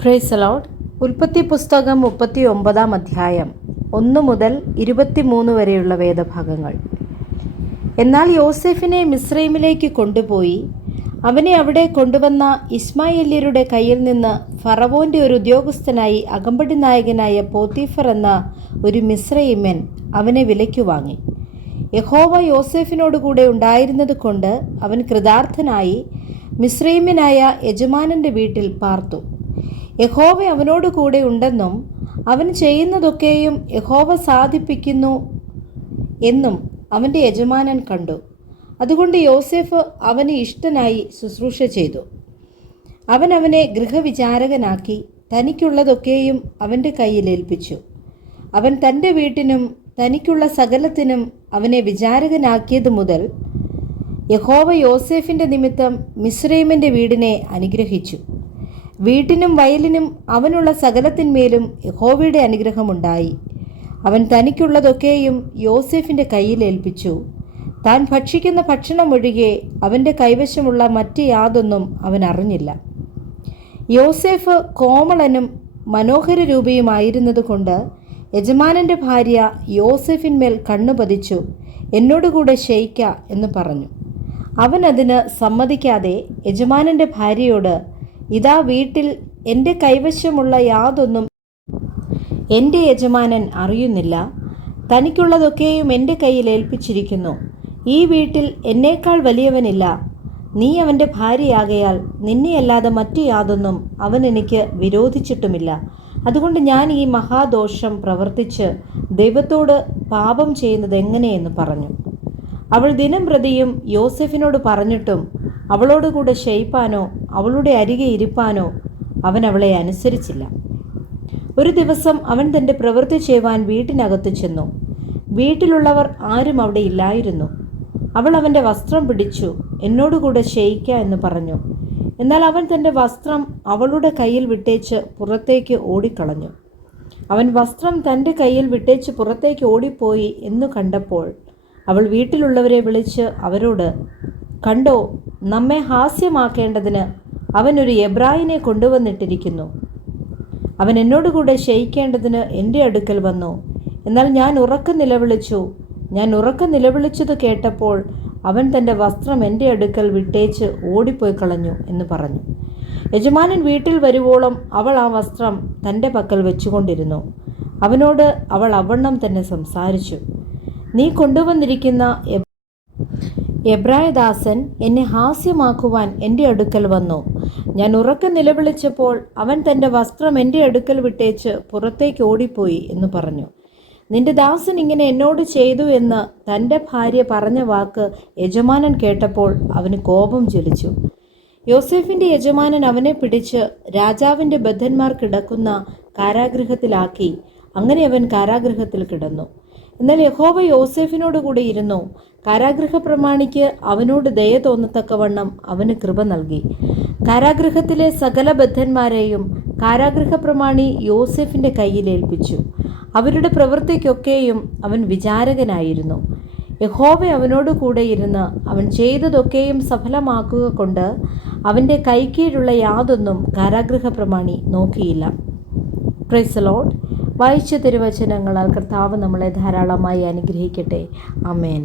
Praise the Lord. ഉൽപ്പത്തി പുസ്തകം 39 അധ്യായം 1 മുതൽ 23 വരെയുള്ള വേദഭാഗങ്ങൾ. എന്നാൽ യോസേഫിനെ മിസ്രൈമിലേക്ക് കൊണ്ടുപോയി അവനെ അവിടെ കൊണ്ടുവന്ന ഇസ്മായേല്യരുടെ കയ്യിൽ നിന്ന് ഫറവോൻ്റെ ഒരു ഉദ്യോഗസ്ഥനായി അകമ്പടി നായകനായ പോത്തിഫർ എന്ന ഒരു മിസ്രൈമ്യൻ അവനെ വിലയ്ക്കു വാങ്ങി. യഹോവ യോസേഫിനോടുകൂടെ ഉണ്ടായിരുന്നത് കൊണ്ട് അവൻ കൃതാർത്ഥനായി മിസ്രൈമ്യനായ യജമാനൻ്റെ വീട്ടിൽ പാർത്തു. യഹോവ അവനോട് കൂടെ ഉണ്ടെന്നും അവൻ ചെയ്യുന്നതൊക്കെയും യഹോവ സാധിപ്പിക്കുന്നു എന്നും അവൻ്റെ യജമാനൻ കണ്ടു. അതുകൊണ്ട് യോസേഫ് അവന് ഇഷ്ടനായി ശുശ്രൂഷ ചെയ്തു. അവൻ അവനെ ഗൃഹവിചാരകനാക്കി തനിക്കുള്ളതൊക്കെയും അവൻ്റെ കയ്യിൽ ഏൽപ്പിച്ചു. അവൻ തൻ്റെ വീട്ടിനും തനിക്കുള്ള സകലത്തിനും അവനെ വിചാരകനാക്കിയത് മുതൽ യഹോവ യോസേഫിൻ്റെ നിമിത്തം മിസ്രൈമിൻ്റെ വീടിനെ അനുഗ്രഹിച്ചു. വീട്ടിനും വയലിനും അവനുള്ള സകലത്തിന്മേലും യഹോവയുടെ അനുഗ്രഹമുണ്ടായി. അവൻ തനിക്കുള്ളതൊക്കെയും യോസേഫിൻ്റെ കയ്യിൽ ഏൽപ്പിച്ചു. താൻ ഭക്ഷിക്കുന്ന ഭക്ഷണം ഒഴികെ അവൻ്റെ കൈവശമുള്ള മറ്റ് യാതൊന്നും അവൻ അറിഞ്ഞില്ല. യോസേഫ് കോമളനും മനോഹര രൂപയുമായിരുന്നതുകൊണ്ട് യജമാനൻ്റെ ഭാര്യ യോസേഫിന്മേൽ കണ്ണുപതിച്ചു എന്നോടുകൂടെ ശയിക്ക എന്ന് പറഞ്ഞു. അവൻ അതിന് സമ്മതിക്കാതെ യജമാനൻ്റെ ഭാര്യയോട്, ഇതാ വീട്ടിൽ എൻ്റെ കൈവശമുള്ള യാതൊന്നും എൻ്റെ യജമാനൻ അറിയുന്നില്ല. തനിക്കുള്ളതൊക്കെയും എൻ്റെ കയ്യിൽ ഏൽപ്പിച്ചിരിക്കുന്നു. ഈ വീട്ടിൽ എന്നേക്കാൾ വലിയവനില്ല. നീ അവൻ്റെ ഭാര്യയാകയാൽ നിന്നെയല്ലാതെ മറ്റു യാതൊന്നും അവൻ എനിക്ക് വിരോധിച്ചിട്ടുമില്ല. അതുകൊണ്ട് ഞാൻ ഈ മഹാദോഷം പ്രവർത്തിച്ച് ദൈവത്തോട് പാപം ചെയ്യുന്നത് എങ്ങനെയെന്ന് പറഞ്ഞു. അവൾ ദിനം പ്രതിയും യോസേഫിനോട് പറഞ്ഞിട്ടും അവളോടുകൂടെ ശയിപ്പാനോ അവളുടെ അരികെ ഇരിപ്പാനോ അവൻ അവളെ അനുസരിച്ചില്ല. ഒരു ദിവസം അവൻ തൻ്റെ പ്രവൃത്തി ചെയ്യുവാൻ വീട്ടിനകത്ത് ചെന്നു. വീട്ടിലുള്ളവർ ആരും അവിടെ ഇല്ലായിരുന്നു. അവൾ അവൻ്റെ വസ്ത്രം പിടിച്ചു എന്നോടുകൂടെ ശയിക്ക എന്ന് പറഞ്ഞു. എന്നാൽ അവൻ തൻ്റെ വസ്ത്രം അവളുടെ കയ്യിൽ വിട്ടേച്ച് പുറത്തേക്ക് ഓടിക്കളഞ്ഞു. അവൻ വസ്ത്രം തൻ്റെ കയ്യിൽ വിട്ടേച്ച് പുറത്തേക്ക് ഓടിപ്പോയി എന്നു കണ്ടപ്പോൾ അവൾ വീട്ടിലുള്ളവരെ വിളിച്ച് അവരോട്, കണ്ടോ, നമ്മെ ഹാസ്യമാക്കേണ്ടതിന് അവൻ ഒരു എബ്രായനെ കൊണ്ടുവന്നിട്ടിരിക്കുന്നു. അവൻ എന്നോടുകൂടെ ശയിക്കേണ്ടതിന് എൻ്റെ അടുക്കൽ വന്നു. എന്നാൽ ഞാൻ ഉറക്കെ നിലവിളിച്ചത് കേട്ടപ്പോൾ അവൻ തൻ്റെ വസ്ത്രം എൻ്റെ അടുക്കൽ വിട്ടേച്ച് ഓടിപ്പോയി കളഞ്ഞു എന്ന് പറഞ്ഞു. യജമാനൻ വീട്ടിൽ വരുവോളം അവൾ ആ വസ്ത്രം തൻ്റെ പക്കൽ വെച്ചുകൊണ്ടിരുന്നു. അവനോട് അവൾ അവണ്ണം തന്നെ സംസാരിച്ചു. നീ കൊണ്ടുവന്നിരിക്കുന്ന എബ്രായദാസൻ എന്നെ ഹാസ്യമാക്കുവാൻ എൻ്റെ അടുക്കൽ വന്നു. ഞാൻ ഉറക്കെ നിലവിളിച്ചപ്പോൾ അവൻ തൻ്റെ വസ്ത്രം എൻ്റെ അടുക്കൽ വിട്ടേച്ച് പുറത്തേക്ക് ഓടിപ്പോയി എന്ന് പറഞ്ഞു. നിന്റെ ദാസൻ ഇങ്ങനെ എന്നോട് ചെയ്തു എന്ന് തൻ്റെ ഭാര്യ പറഞ്ഞ വാക്ക് യജമാനൻ കേട്ടപ്പോൾ അവന് കോപം ജ്വലിച്ചു. യോസേഫിൻ്റെ യജമാനൻ അവനെ പിടിച്ച് രാജാവിൻ്റെ ബദ്ധന്മാർ കിടക്കുന്ന കാരാഗൃഹത്തിലാക്കി. അങ്ങനെ അവൻ കാരാഗൃഹത്തിൽ കിടന്നു. എന്നാൽ യഹോവ യോസേഫിനോട് കൂടെ ഇരുന്നു. കാരാഗൃഹ പ്രമാണിക്ക് അവനോട് ദയ തോന്നത്തക്കവണ്ണം അവന് കൃപ നൽകി. കാരാഗൃഹത്തിലെ സകല ബദ്ധന്മാരെയും കാരാഗൃഹ പ്രമാണി യോസേഫിൻ്റെ കയ്യിൽ ഏൽപ്പിച്ചു. അവരുടെ പ്രവൃത്തിക്കൊക്കെയും അവൻ വിചാരകനായിരുന്നു. യഹോവ അവനോട് കൂടെ ഇരുന്ന് അവൻ ചെയ്തതൊക്കെയും സഫലമാക്കുക കൊണ്ട് അവൻ്റെ കൈക്കീഴുള്ള യാതൊന്നും കാരാഗൃഹ പ്രമാണി നോക്കിയില്ല. Praise the Lord. വായിച്ച തിരുവചനങ്ങളാൽ കർത്താവ് നമ്മളെ ധാരാളമായി അനുഗ്രഹിക്കട്ടെ. ആമേൻ.